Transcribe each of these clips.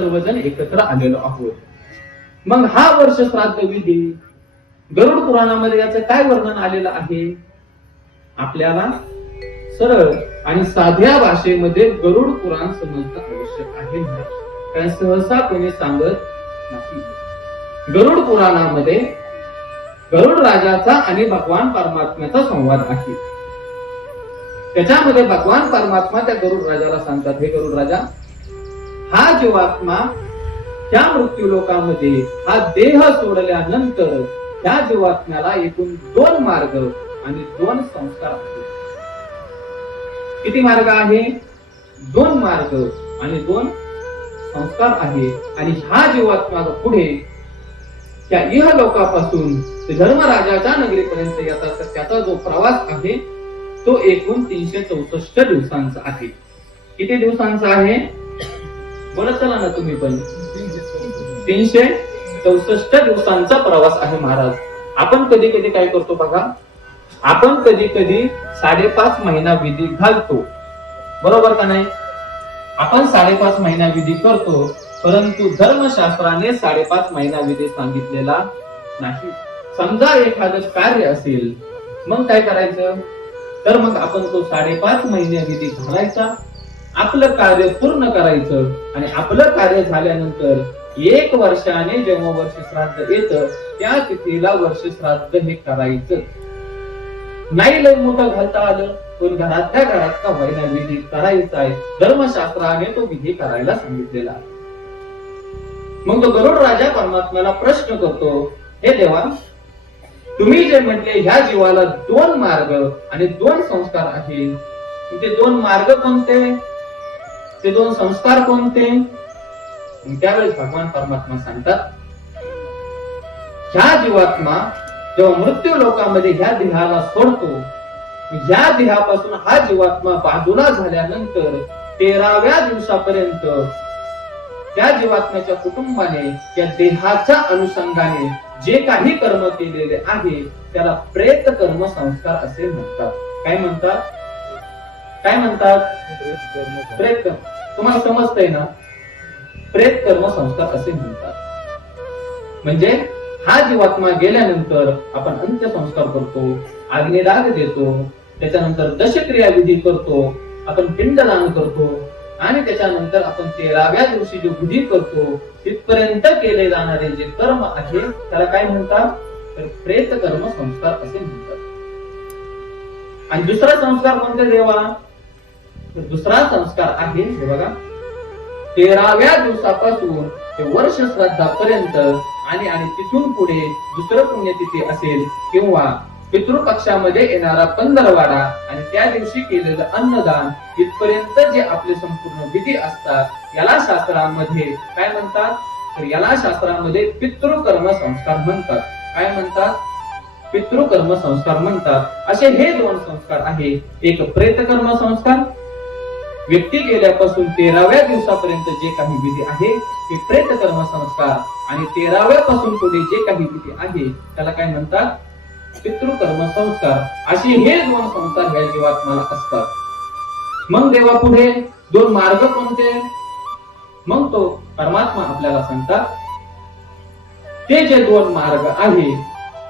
सर्वजण एकत्र आलेलो आहोत. मग हा वर्ष श्राद्ध विधी गरुड पुराणामध्ये याचं काय वर्णन आलेलं आहे? आपल्याला सरळ आणि साध्या भाषेमध्ये गरुड पुराण समजणं आवश्यक आहे. कारण सहसा कोणी सांगत नाही. गरुड पुराणामध्ये गरुड राजाचा आणि भगवान परमात्म्याचा संवाद आहे. त्याच्यामध्ये भगवान परमात्मा त्या गरुड राजाला सांगतात, हे गरुड राजा, हा जीवात्मा त्या मृत्यू लोकामध्ये हा देह सोडल्यानंतर त्या जीवात्म्याला एकूण 2 मार्ग आणि 2 संस्कार आहेत. किती मार्ग आहे? 2 मार्ग आणि 2 संस्कार आहे. आणि हा जीवात्मा पुढे त्या इह लोकापासून ते धर्मराजाच्या नगरीपर्यंत येतात. त्याचा जो प्रवास आहे तो एकूण 364 दिवसांचा आहे. किती दिवसांचा आहे? बोलत चला ना तुम्ही पण. 364 दिवसांचा प्रवास आहे महाराज. आपण कधी कधी काय करतो बघा, आपण कधी कधी 5.5 महिना विधी घालतो, बरोबर का नाही? आपण 5.5 महिना विधी करतो, परंतु धर्मशास्त्राने 5.5 महिना विधी सांगितलेला नाही. समजा एखादं कार्य असेल, मग काय करायचं? तर मग आपण तो 5.5 महिने विधी घालायचा, आपलं कार्य पूर्ण करायचं. आणि आपलं कार्य झाल्यानंतर 1 वर्षाने जेव्हा वर्ष श्राद्ध येतं त्या तिथीला वर्ष श्राद्ध हे करायचं. नाही लय मोठं घालता आलं, पण घरातल्या घरात का व्हायला विधी करायचा आहे. धर्मशास्त्राने तो विधी करायला सांगितलेला आहे. मग तो गरुड राजा परमात्म्याला प्रश्न करतो, हे देवा, तुम्ही जे म्हटले ह्या जीवाला 2 मार्ग आणि 2 संस्कार आहे, ते 2 मार्ग कोणते? ते 2 संस्कार कोणते? त्यावेळेस भगवान परमात्मा सांगतात, ह्या जीवात्मा जेव्हा मृत्यू लोकांमध्ये ह्या देहाला सोडतो, ह्या देहापासून हा जीवात्मा बाजूला झाल्यानंतर 13व्या दिवसापर्यंत त्या जीवात्म्याच्या कुटुंबाने या देहाच्या अनुषंगाने जे काही कर्म केलेले आहे त्याला प्रेत कर्म संस्कार असे म्हणतात. काय म्हणतात? काय म्हणतात? प्रेत कर्म. तुम्हाला समजतंय ना? प्रेत कर्म संस्कार असे म्हणतात. म्हणजे हा जीवात्मा गेल्यानंतर आपण अंत्यसंस्कार करतो, अग्निदाह देतो, त्याच्यानंतर दशक्रिया विधी करतो, आपण पिंडदान करतो, आणि त्याच्यानंतर आपण 13व्या दिवशी जो विधी करतो तिथपर्यंत केले जाणारे जे कर्म आहे त्याला काय म्हणतात? तर प्रेत कर्म संस्कार असे म्हणतात. आणि दुसरा संस्कार कोणते देवा? तर दुसरा संस्कार आहे, हे बघा, 13व्या दिवसापासून ते वर्ष श्राद्धापर्यंत आणि तिथून पुढे दुसरं पुण्यतिथी असेल किंवा पितृपक्षामध्ये येणारा पंधरवाडा आणि त्या दिवशी केलेलं अन्नदान, इथपर्यंत जे आपले संपूर्ण विधी असतात याला शास्त्रामध्ये काय म्हणतात? तर याला शास्त्रामध्ये पितृकर्म संस्कार म्हणतात. काय म्हणतात? पितृकर्म संस्कार म्हणतात. असे हे 2 संस्कार आहे. एक प्रेतकर्म संस्कार, व्यक्ती गेल्यापासून 13व्या दिवसापर्यंत जे काही विधी आहे ते प्रेतकर्म संस्कार, आणि 13व्या पासून पुढे जे काही विधी आहे त्याला काय म्हणतात? पितृकर्म संस्कार. असे हे 2 संस्कार ह्या जीवात्म्याला असतात. मग देवा पुढे 2 मार्ग कोणते? मग तो परमात्मा आपल्याला सांगतात, ते जे 2 मार्ग आहे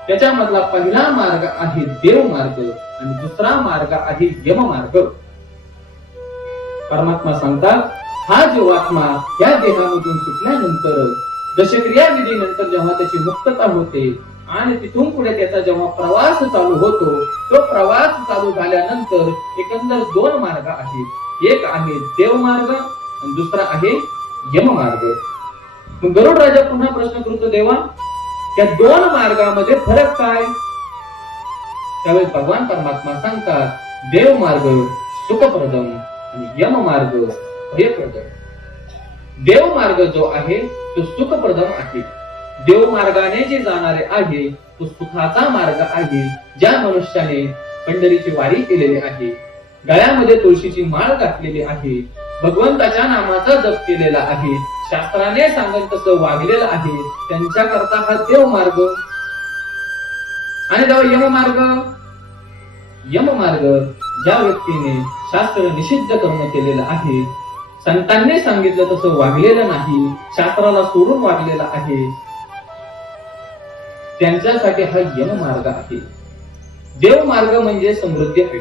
त्याच्यामधला पहिला मार्ग आहे देव मार्ग आणि दुसरा मार्ग आहे यम मार्ग. परमात्मा सांगतात, हा जीवात्मा या देहामधून सुटल्यानंतर दशक्रिया विधीनंतर जेव्हा त्याची मुक्तता होते आणि तिथून पुढे त्याचा जेव्हा प्रवास चालू होतो, तो प्रवास चालू झाल्यानंतर एकंदर 2 मार्ग आहेत. एक आहे देव मार्ग आणि दुसरा आहे यम मार्ग. मग गरुड राजा पुन्हा प्रश्न करतो, देवा, या 2 मार्गामध्ये फरक काय? त्यावेळेस भगवान परमात्मा सांगतात, देव मार्ग सुखप्रदम आणि यम मार्ग भयप्रदम. देव मार्ग जो आहे तो सुखप्रदम आहे. देव मार्गाने जे जाणारे आहे तो सुखाचा मार्ग आहे. ज्या मनुष्याने पंढरीची वारी केलेली आहे, गळ्यामध्ये तुळशीची माळ घातलेली आहे, भगवंताच्या नामाचा जप केलेला आहे, शास्त्राने सांगेल तसं वागलेलं आहे, त्यांच्याकरता हा देव मार्ग. आणि जेव्हा यम मार्ग, यम मार्ग ज्या व्यक्तीने शास्त्र निषिद्ध कर्म केलेलं आहे संतांनी सांगितलं तसं वागलेलं नाही, शास्त्राला सोडून वागलेलं आहे, त्यांच्यासाठी हा यम मार्ग आहे. देव मार्ग म्हणजे समृद्धी आहे,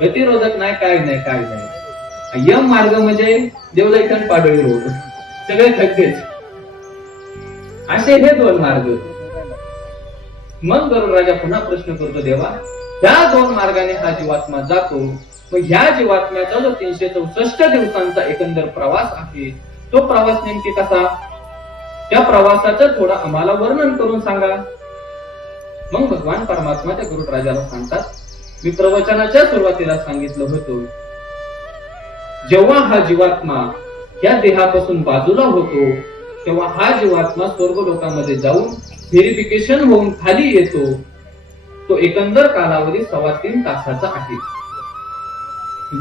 गतिरोधक नाही, काय नाही. यम मार्ग म्हणजे देवदैठण पाडळी रोड, सगळे खड्डेच, असे हे दोन मार्ग. मग गरुड राजा पुन्हा प्रश्न करतो, देवा ह्या दोन मार्गाने हा जीवात्मा जातो, मग ह्या जीवात्म्याचा जो 364 दिवसांचा एकंदर प्रवास आहे, तो प्रवास नेमकी कसा, त्या प्रवासाचं थोडं आम्हाला वर्णन करून सांगा. मग भगवान परमात्मा त्या गरुड राजाला सांगतात, मी प्रवचनाच्या सुरुवातीला सांगितलं होतं, जेव्हा हा जीवात्मा या देहापासून बाजूला होतो, तेव्हा हा जीवात्मा स्वर्ग लोकांमध्ये जाऊन व्हेरिफिकेशन होऊन खाली येतो. तो एकंदर कालावधी 3.25 तासाचा आहे.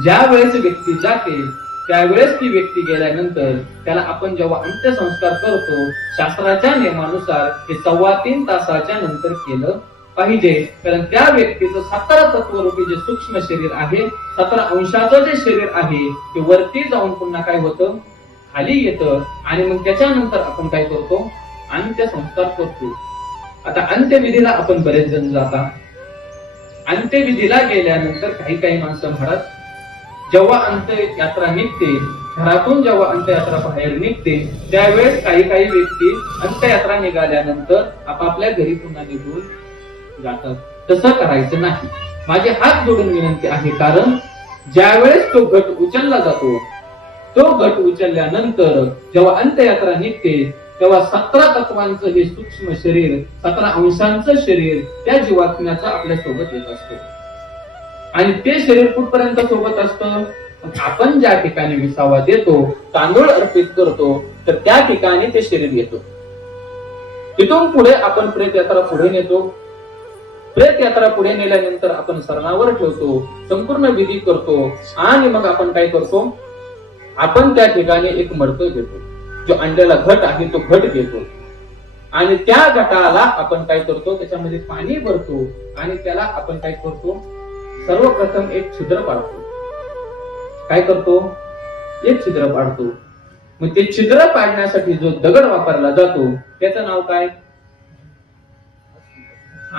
ज्या वेळेस व्यक्ती जाते त्यावेळेस ती व्यक्ती गेल्यानंतर त्याला आपण जेव्हा अंत्यसंस्कार करतो, शास्त्राच्या नियमानुसार हे 3.25 तासाच्या नंतर केलं पाहिजे. कारण त्या व्यक्तीचं 17 तत्वरूपी जे सूक्ष्म शरीर आहे, 17 अंशाचं जे शरीर आहे, ते वरती जाऊन पुन्हा काय होतं, खाली येतं. आणि मग त्याच्यानंतर आपण काय करतो, अंत्यसंस्कार करतो. आता अंत्यविधीला आपण बरेच जण जाता. अंत्यविधीला गेल्यानंतर काही माणसं म्हणतात, जेव्हा अंत्ययात्रा निघते, घरातून जेव्हा अंत्ययात्रा बाहेर निघते, त्यावेळेस काही व्यक्ती अंत्ययात्रा निघाल्यानंतर आपापल्या घरी पुन्हा निघून जातात. तसं करायचं नाही. माझे हात जोडून विनंती आहे, कारण ज्यावेळेस तो घट उचलला जातो, तो घट उचलल्यानंतर जेव्हा अंत्ययात्रा निघते, तेव्हा 17 तत्वांचं हे सूक्ष्म शरीर, 17 अंशांचं शरीर त्या जीवात्म्याचं आपल्या सोबत येत असतं. आणि ते शरीर कुठपर्यंत सोबत असतं, आपण ज्या ठिकाणी विसावा देतो, तांदूळ अर्पित करतो, तर त्या ठिकाणी ते शरीर येतो. तिथून पुढे आपण प्रेत यात्रा पुढे नेतो. प्रेत यात्रा पुढे नेल्यानंतर आपण सरणावर ठेवतो, संपूर्ण विधी करतो. आणि मग आपण काय करतो, आपण त्या ठिकाणी एक मडकं घेतो, जो अंड्याला घट आहे तो घट घेतो. आणि त्या घटाला आपण काय करतो, त्याच्यामध्ये पाणी भरतो. आणि त्याला आपण काय करतो, सर्वप्रथम एक छिद्र पाडतो. काय करतो, एक छिद्र पाडतो. मग ते छिद्र पाडण्यासाठी जो दगड वापरला जातो, त्याचं नाव काय,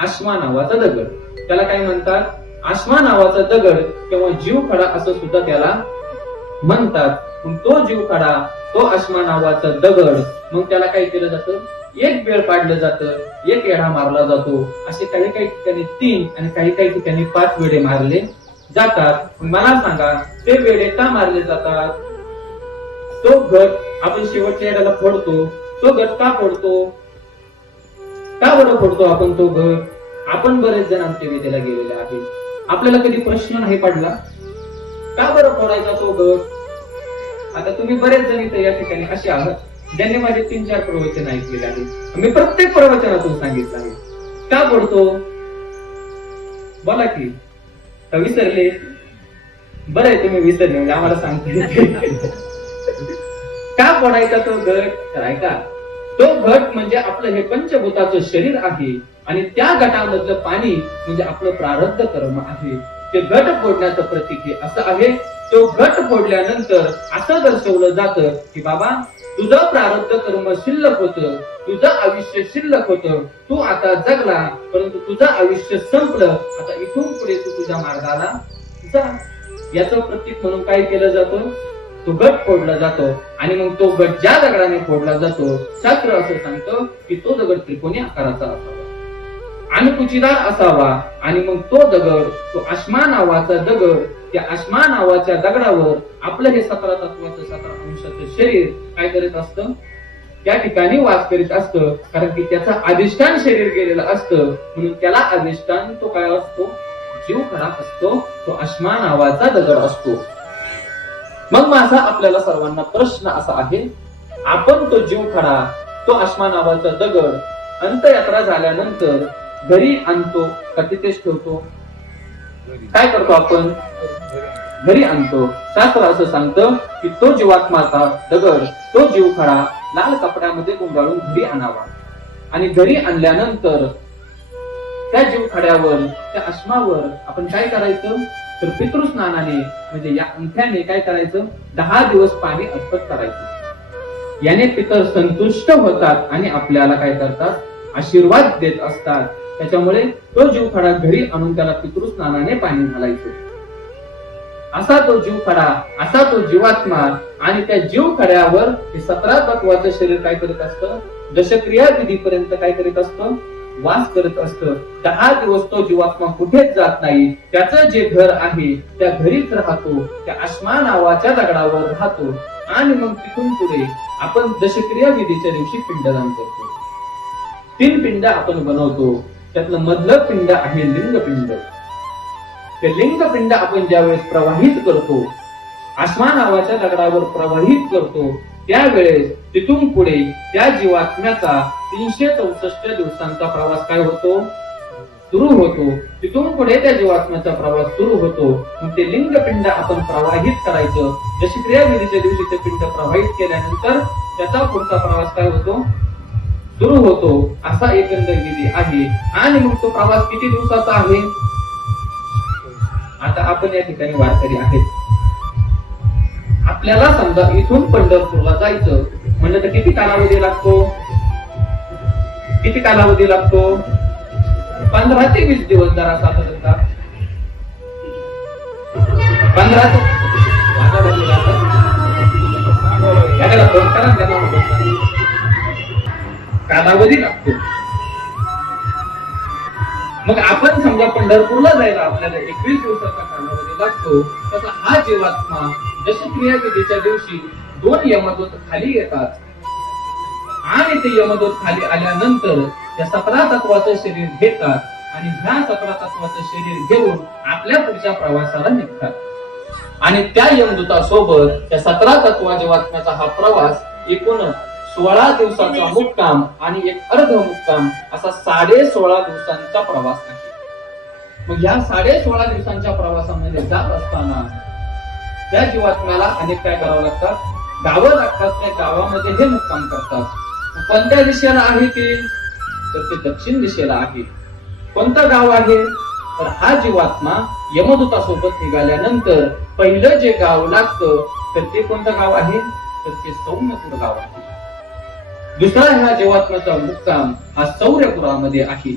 आश्मा नावाचा दगड. त्याला काय म्हणतात, आश्मा नावाचा दगड किंवा जीवखडा असं सुद्धा त्याला म्हणतात. मग तो जीवखडा, तो आश्मा नावाचा दगड, मग त्याला काय केलं जातं, एक वेळ पाडलं जातं, एक वेढा मारला जातो. असे काही ठिकाणी 3 आणि काही ठिकाणी 5 वेढे मारले जातात. मला सांगा, ते वेढे का मारले जातात? तो घट आपण शेवटच्या वेळेला फोडतो, तो घट का फोडतो, का बरं फोडतो आपण तो घट? आपण बरेच जण अंत्यविधीला गेलेले आहेत, आपल्याला कधी प्रश्न नाही पडला का बरं फोडायचा तो घट? आता तुम्ही बरेच जण इथे या ठिकाणी असे आहात ज्यांनी माझे 3-4 प्रवचन ऐकलेले आहेत. मी प्रत्येक प्रवचनातून सांगितलं आहे का फोडतो. बोला की, विसरले? बरं आहे तुम्ही विसरले, म्हणजे आम्हाला सांगते का फोडायचा तो घट. तर ऐका, तो घट म्हणजे आपलं हे पंचभूताचं शरीर आहे. आणि त्या घटामधलं पाणी म्हणजे आपलं प्रारब्ध कर्म आहे. ते घट फोडण्याचं प्रतीक हे असं आहे. तो घट फोडल्यानंतर असं दर्शवलं जातं की बाबा, तुझं प्रारब्ध कर्म शिल्लक होतं, तुझं आयुष्य शिल्लक होतं, तू आता जगला, परंतु तुझं आयुष्य संपलं, आता इथून पुढे तू तुझ्या मार्गाला जा. याचं प्रतीक म्हणून काय केलं जातं, तो घट फोडला जातो. आणि मग तो घट ज्या दगडाने फोडला जातो, शास्त्र असं सांगतं की तो दगड त्रिकोणी आकाराचा असावा आणि कुचीदार असावा. आणि मग तो दगड, तो आश्मा नावाचा दगड, त्या आश्मा नावाच्या दगडावर आपलं हे 17 तत्वाचं 17 अंशाचं शरीर काय करत असतं, त्या ठिकाणी वास करीत असतं. कारण की त्याचं अधिष्ठान शरीर गेलेलं असतं, म्हणून त्याला अधिष्ठान तो काय असतो, जीवखडा असतो, तो आश्मा नावाचा दगड असतो. मग माझा आपल्याला सर्वांना प्रश्न असा आहे, आपण तो जीवखडा, तो आश्मा नावाचा दगड अंत्ययात्रा झाल्यानंतर घरी आणतो का तिथेच ठेवतो? काय करतो आपण? घरी आणतो. शास्त्र असं सांगतं की तो जीवात्माचा दगड, तो जीवखडा लाल कपड्यामध्ये गुंडाळून घरी आणावा. आणि घरी आणल्यानंतर त्या जीवखड्यावर, त्या आश्मावर आपण काय करायचं, तर पितृस्नानाने म्हणजे या अंगठ्याने काय करायचं, 10 दिवस पाणी अर्पण करायचं. याने पितर संतुष्ट होतात आणि आपल्याला काय करतात, आशीर्वाद देत असतात. त्याच्यामुळे तो जीवखडा घरी आणून त्याला पितृस्नानाने पाणी घालायचं. असा तो जीवखडा, असा तो जीवात्मा, आणि त्या जीवखड्यावर 17 तत्वाचं शरीर काय करत असतं, दशक्रिया विधीपर्यंत काय करीत असतं, वास करत असतं. 10 दिवस तो जीवात्मा कुठेच जात नाही. त्याचं जे घर आहे त्या घरीच राहतो, त्या अश्मा नावाच्या दगडावर राहतो. आणि मग तिथून पुढे आपण दशक्रिया विधीच्या दिवशी पिंडदान करतो. 3 पिंड आपण बनवतो. त्यातलं मधलं पिंड आहे लिंगपिंड. ते लिंगपिंड आपण ज्यावेळेस प्रवाहित करतो, अश्मा नावाच्या दगडावर प्रवाहित करतो, त्यावेळेस तिथून पुढे त्या जीवात्म्याचा 364 दिवसांचा प्रवास काय होतो, सुरू होतो. तिथून पुढे त्या जीवात्म्याचा प्रवास सुरू होतो. मग ते लिंगपिंड आपण प्रवाहित करायचं. जशी क्रियाविधीच्या दिवशी ते पिंड प्रवाहित केल्यानंतर त्याचा पुढचा प्रवास काय होतो, सुरू होतो. असा एकंदर विधी आहे. आणि मग तो प्रवास किती दिवसाचा आहे. आता आपण या ठिकाणी वारकरी आहेत. आपल्याला समजा इथून पंढरपूरला जायचं म्हणजे तर किती कालावधी लागतो, किती कालावधी लागतो, 15 ते 20 दिवस. जरा साधारणतः 15 कालावधी लागतो. मग आपण समजा पंढरपूरला जायला आपल्याला 21 दिवसाचा कालावधी लागतो. तसा हा जीवात्मा दशक्रिया विधीच्या दिवशी 2 यमदूत खाली येतात. आणि ते यमदूत खाली आल्यानंतर त्या 17 तत्वाचं शरीर घेतात. आणि ह्या 17 तत्वाचं शरीर घेऊन आपल्या पुढच्या प्रवासाला निघतात. आणि त्या यमदूतासोबत त्या 17 तत्वा जीवात्म्याचा हा प्रवास एकूण 16 दिवसाचा मुक्काम आणि एक अर्ध मुक्काम असा 16.5 दिवसांचा प्रवास आहे. मग या 16.5 दिवसांच्या प्रवासामध्ये जात असताना त्या जीवात्म्याला अनेक काय करावं लागतात, गावं लागतात. त्या गावामध्ये हे मुक्काम करतात. कोणत्या दिशेला आहे ते, तर ते दक्षिण दिशेला आहे. कोणतं गाव आहे, तर हा जीवात्मा यमदूतासोबत निघाल्यानंतर पहिलं जे गाव लागतं तर ते कोणतं गाव आहे, तर ते सौम्यपूर गाव आहे. दुसरा ह्या जीवात्म्याचा मुक्काम हा सौर्यपुरामध्ये आहे.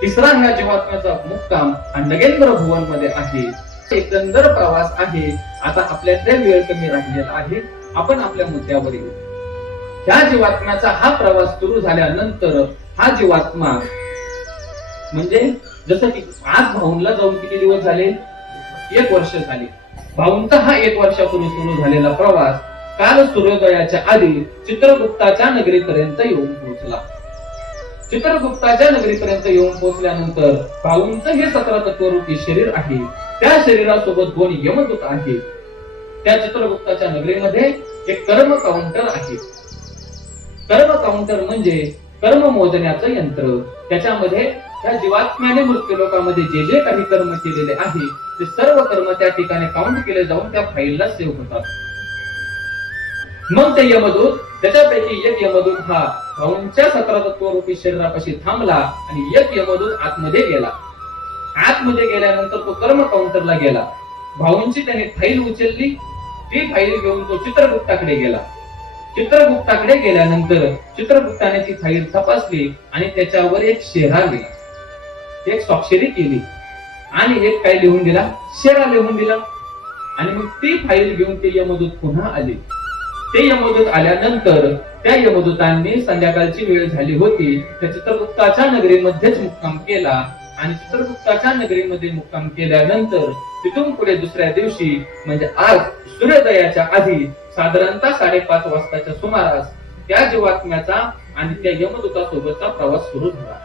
तिसरा ह्या जीवात्म्याचा मुक्काम हा नगेंद्र भुवन मध्ये आहे. एकंदर प्रवास आहे. आता आपल्याकडे वेळ कमी राहिलेला आहे. आपण आपल्या मुद्द्यावर येऊ. ह्या जीवात्म्याचा हा प्रवास सुरू झाल्यानंतर हा जीवात्मा म्हणजे जसं की आज भाऊंला जाऊन किती दिवस झाले, 1 वर्ष झाले. भाऊंचा हा 1 वर्षापूर्वी सुरू झालेला प्रवास काल सूर्योदयाच्या आधी चित्रगुप्ताच्या नगरीपर्यंत येऊन पोहोचला. चित्रगुप्ताच्या नगरीपर्यंत येऊन पोहोचल्यानंतर भाऊंचं हे 17 तत्वरूपी शरीर आहे. त्या शरीरासोबत 2 यमदूत आहेत. त्या चित्रगुप्ताच्या नगरीमध्ये एक कर्म काउंटर आहे. कर्म काउंटर म्हणजे कर्म मोजण्याचं यंत्र. त्याच्यामध्ये त्या जीवात्म्याने मृत्यूलोकामध्ये जे जे काही कर्म केलेले आहे ते सर्व कर्म त्या ठिकाणी काउंट केले जाऊन त्या फाईलला सेव्ह होतात. मग ते यमदूत, त्याच्यापैकी एक यमदूत हा भाऊंच्या 17 तत्वरूपी शरीरापाशी थांबला आणि एक यमदूत आतमध्ये गेला. आतमध्ये गेल्यानंतर तो कर्म काउंटरला गेला. भाऊंची त्याने फाईल उचलली. ती फाईल घेऊन तो चित्रगुप्ताकडे गेला. चित्रगुप्ताकडे गेल्यानंतर चित्रगुप्ताने ती फाईल तपासली आणि त्याच्यावर एक शेरा लिहिला, एक स्वाक्षरी केली आणि एक काय लिहून दिला, शेरा लिहून दिला. आणि मग ती फाईल घेऊन ते यमदूत पुन्हा आले. ते यमदूत आल्यानंतर त्या यमदूतांनी संध्याकाळची वेळ झाली होती त्या चित्रगुप्ताच्या नगरीमध्येच मुक्काम केला. आणि चित्रगुप्ताच्या नगरीमध्ये मुक्काम केल्यानंतर तिथून पुढे दुसऱ्या दिवशी म्हणजे आज सूर्योदयाच्या आधी साधारणतः 5:30 वाजताच्या सुमारास त्या जीवात्म्याचा आणि त्या यमदूतासोबतचा प्रवास सुरू झाला.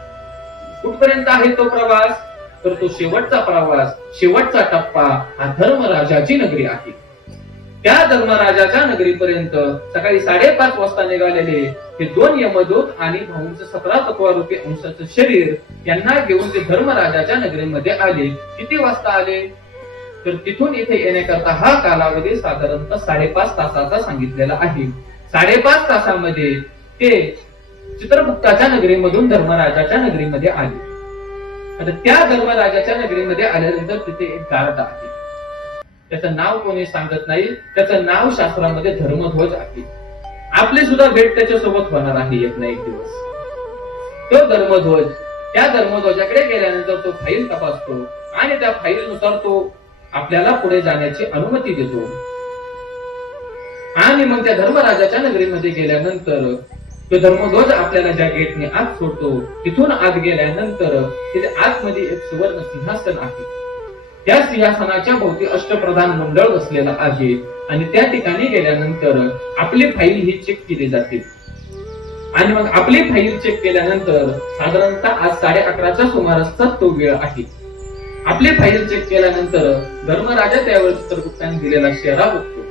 कुठपर्यंत आहे तो प्रवास, तर तो शेवटचा प्रवास, शेवटचा टप्पा हा धर्मराजाची नगरी आहे. त्या धर्मराजाच्या नगरीपर्यंत सकाळी 5:30 वाजता निघालेले हे 2 यमदूत आणि भाऊंचं 17 तत्वारूपी अंशाचं शरीर यांना घेऊन ते धर्मराजाच्या नगरीमध्ये आले. किती वाजता आले, तर तिथून इथे येण्याकरता हा कालावधी साधारणतः 5.5 तासाचा सांगितलेला आहे. 5.5 तासामध्ये ते चित्रगुप्ताच्या नगरीमधून धर्मराजाच्या नगरीमध्ये आले. आता त्या धर्मराजाच्या नगरीमध्ये आल्यानंतर तिथे एक गार्ड आहे. त्याचं नाव कोणी सांगत नाही. त्याचं नाव शास्त्रामध्ये धर्मध्वज आहे. आपली सुद्धा भेट त्याच्यासोबत होणार आहे एक ना एक दिवस. तो धर्मध्वज, त्या धर्मध्वजाकडे गेल्यानंतर तो फाईल तपासतो आणि त्या फाईलनुसार तो आपल्याला पुढे जाण्याची अनुमती देतो. आणि मग त्या धर्मराजाच्या नगरीमध्ये गेल्यानंतर तो धर्मध्वज आपल्याला ज्या गेटने आत सोडतो, तिथून आत गेल्यानंतर तिथे आतमध्ये एक सुवर्ण सिंहासन आहे. त्या सिंहासनाच्या भोवती अष्टप्रधान मंडळ बसलेला आहे आणि त्या ठिकाणी गेल्यानंतर आपली फाईल ही चेक केली जाते. आणि मग आपली फाईल चेक केल्यानंतर साधारणतः आज 11:30च्या सुमारासचा तो वेळ आहे. आपली फाईल चेक केल्यानंतर धर्मराजा त्यावेळेस चित्रगुप्ताने दिलेला शेरा बघतो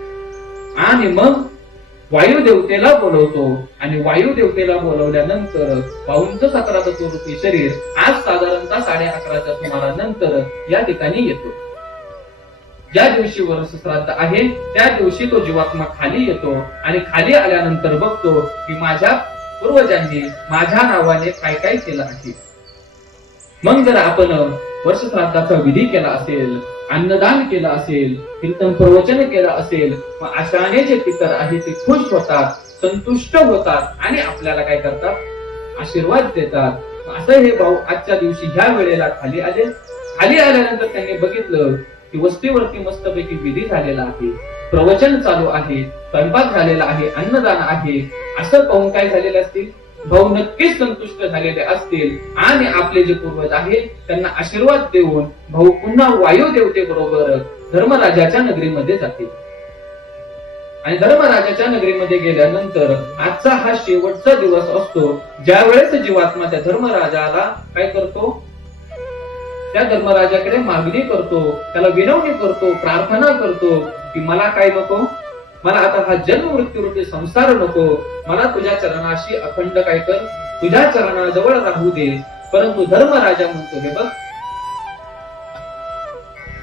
आणि मग वायुदेवतेला बोलवतो. आणि वायुदेवतेला बोलवल्यानंतर पाऊंच 17 तत्वरूपी शरीर आज साधारणतः 11:30च्या सुमारानंतर या ठिकाणी येतो. ज्या दिवशी वर्ष श्राद्ध आहे त्या दिवशी तो जीवात्मा खाली येतो आणि खाली आल्यानंतर बघतो की माझ्या पूर्वजांनी माझ्या नावाने काय काय केलं आहे. मग जर आपण वर्ष श्राद्धाचा विधी केला असेल, अन्नदान केलं असेल, कीर्तन प्रवचन केलं असेल, मग अशाने जे पितर आहेत ते खुश होतात, संतुष्ट होतात आणि आपल्याला काय करतात, आशीर्वाद देतात. असं हे भाऊ आजच्या दिवशी ह्या वेळेला खाली आले. खाली आल्यानंतर त्यांनी बघितलं की वस्तीवरती मस्तपैकी विधी झालेला आहे, प्रवचन चालू आहे, स्वयंपाक झालेला आहे, अन्नदान आहे. असं पाहून काय झालेलं असतील, भाऊ नक्कीच संतुष्ट झालेले असतील आणि आपले जे पूर्वज आहेत त्यांना आशीर्वाद देऊन भाऊ पुन्हा वायुदेवते बरोबर धर्मराजाच्या नगरीमध्ये जातील. आणि धर्मराजाच्या नगरीमध्ये गेल्यानंतर आजचा हा शेवटचा दिवस असतो ज्या वेळेस जीवात्मा त्या धर्मराजाला काय करतो, त्या धर्मराजाकडे मागणी करतो, त्याला विनवणी करतो, प्रार्थना करतो की मला काय नको, मला आता हा जन्म मृत्यू रूपी संसार नको, मला तुझ्या चरणाशी अखंड काय कर, तुझ्या चरणाजवळ राहू दे. परंतु धर्मराजा म्हणतो हे बघ,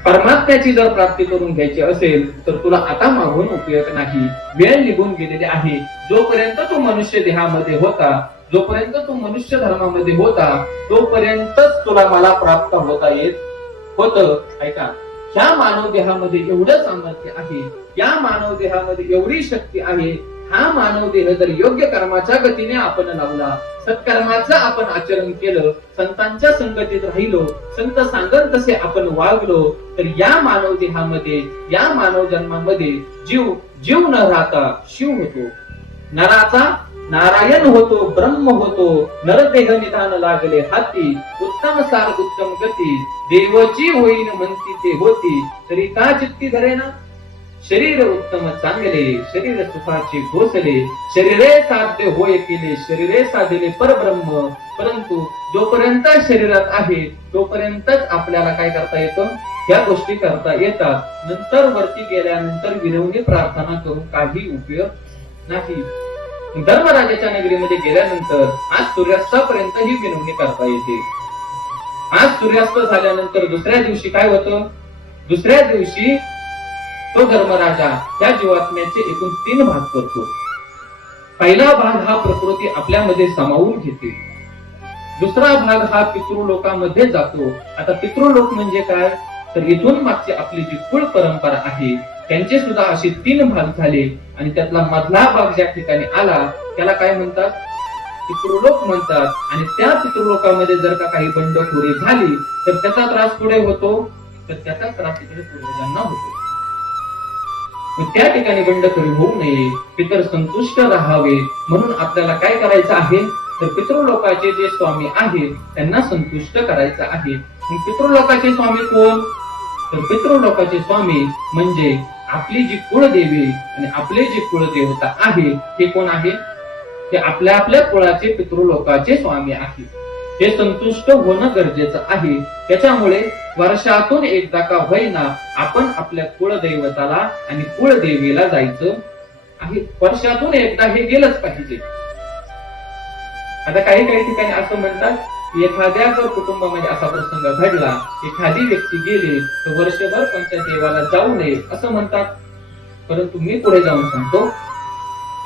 परमात्म्याची जर प्राप्ती करून घ्यायची असेल तर तुला आता मागून उपयोग नाही. वेळ निघून गेलेली आहे. जोपर्यंत तू मनुष्य देहामध्ये होता, जोपर्यंत तू मनुष्य धर्मामध्ये होता, तोपर्यंतच तुला मला प्राप्त होता येत होतं. ऐका, ह्या मानव देहामध्ये एवढं सामर्थ्य आहे, या मानव देहामध्ये एवढी शक्ती आहे. हा मानव देह जर योग्य कर्माच्या गतीने आपण लावला, सत्कर्माचं आपण आचरण केलं, संतांच्या संगतीत राहिलो, संत सांगत तसे आपण वागलो, तर या मानव देहामध्ये, या मानव जन्मामध्ये जीव न राहता शिव होतो, नराचा नारायण होतो, ब्रह्म होतो. नरदेह निधान लागले हाती, उत्तम सार उत्तम गती, देवची होईन म्हणती ते होती, तरी का चित्ती धरेना. शरीर उत्तम चांगले, शरीर सुखाचे घोसले, शरीरे साध्य होय केले, शरीरे साधिले परब्रह्म. परंतु जोपर्यंत शरीरात आहे तोपर्यंतच आपल्याला काय करता येतं, ह्या गोष्टी करता येतात. नंतर वरती गेल्यानंतर विनवणी प्रार्थना करून काही उपयोग नाही. धर्मराजाच्या नगरीमध्ये गेल्यानंतर आज सूर्यास्तापर्यंत ही विनवणी करता येते. आज सूर्यास्त झाल्यानंतर दुसऱ्या दिवशी काय होतं, दुसऱ्या दिवशी तो धर्मराजा त्या जीवात्म्याचे एकूण 3 भाग करतो. पहिला भाग हा प्रकृती आपल्यामध्ये सामावून घेते, दुसरा भाग हा पितृलोकामध्ये जातो. आता पितृलोक म्हणजे काय, तर इथून मागची आपली जी कुळ परंपरा आहे त्यांचे सुद्धा असे 3 भाग झाले. आणि त्यातला मधला भाग ज्या ठिकाणी आला त्याला काय म्हणतात, पितृलोक म्हणतात. आणि त्या पितृलोकामध्ये जर का काही बंडखोरी झाली तर त्याचा त्रास पुढे होतो, तर त्याचा त्रास इकडे पूर्वजांना होतो. त्या ठिकाणी बंडखोरी होऊ नये, पितर संतुष्ट राहावे म्हणून आपल्याला काय करायचं आहे, तर पितृलोकाचे जे स्वामी आहेत त्यांना संतुष्ट करायचं आहे. पितृलोकाचे स्वामी कोण, तर पितृलोकाचे स्वामी म्हणजे आपली जी कुळदेवी आणि आपले जे कुळदेवता आहे ते कोण आहे, ते आपल्या आपल्या कुळाचे पितृलोकाचे स्वामी आहेत. हे संतुष्ट होणं गरजेचं आहे. त्याच्यामुळे वर्षातून एकदा का होईना आपण आपल्या कुळदैवताला आणि कुळदेवीला जायचं आहे. वर्षातून एकदा हे गेलंच पाहिजे. आता काही ठिकाणी असं म्हणतात की एखाद्या जर कुटुंबामध्ये असा प्रसंग घडला, एखादी व्यक्ती गेली तर वर्षभर पंचदेवाला जाऊ नये असं म्हणतात. परंतु मी पुढे जाऊन सांगतो,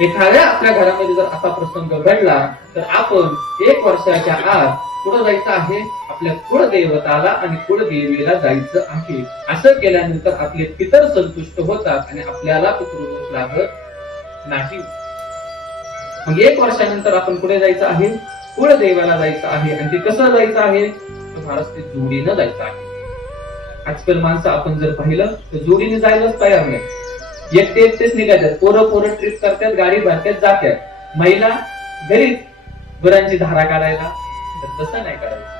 एखाद्या आपल्या घरामध्ये जर असा प्रसंग घडला तर आपण 1 वर्षाच्या आत कुठं जायचं आहे? आपल्या कुळदैवताला आणि कुळदेवीला जायचं आहे. असं केल्यानंतर आपले पितर संतुष्ट होतात आणि आपल्याला पितृदोष लागत नाही. मग 1 वर्षानंतर आपण कुठे जायचं आहे? कुळदेवाला जायचं आहे. आणि ते कसं जायचं आहे? तर महाराज ते जोडीनं जायचं आहे. आजकाल माणसं आपण जर पाहिलं तर जोडीने जायलाच तयार नाही. एकटेच निघायचं. पोरं ट्रिप करतात, गाडी भरतात, जातात. महिला घरीच गुरांची धारा काढायला. तर तसं नाही करायचं.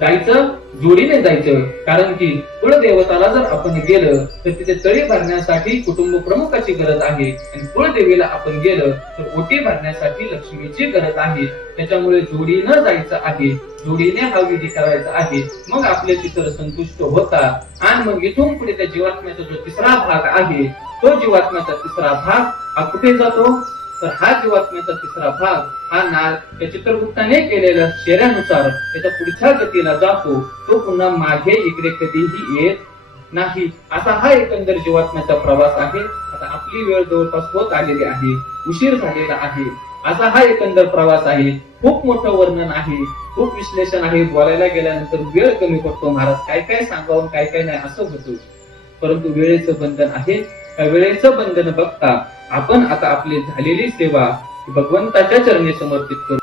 जायचं जोडीने जायचं. कारण की कुळदेवताला जर आपण गेलं तर तिथे तळी भरण्यासाठी कुटुंब प्रमुखाची गरज आहे. आणि कुळदेवीला आपण गेलं तर ओटी भरण्यासाठी लक्ष्मीची गरज आहे. त्याच्यामुळे जोडीनं जायचं आहे. जोडीने हा विधी करायचा आहे. मग आपले पितर संतुष्ट होतात. आणि मग इथून पुढे त्या जीवात्म्याचा जो तिसरा भाग आहे, तो जीवात्म्याचा तिसरा भाग हा कुठे जातो? तर हा जीवात्म्याचा तिसरा भाग हा नाग त्या चित्रगुप्ताने केलेल्या शेऱ्यानुसार त्याच्या पुढच्या गतीला जातो. तो पुन्हा मागे इकडे कधीही येत नाही. असा हा एकंदर जीवात्म्याचा प्रवास आहे. आता आपली वेळ जवळपास होत आलेली आहे, उशीर झालेला आहे. असा हा एकंदर प्रवास आहे. खूप मोठं वर्णन आहे, खूप विश्लेषण आहे. बोलायला गेल्यानंतर वेळ कमी पडतो. महाराज काय काय सांगावं काय काय नाही असं होतं. परंतु वेळेचं बंधन आहे. त्या वेळेचं बंधन बघता आपण आता आपली झालेली सेवा भगवंताच्या चरणी समर्पित करू.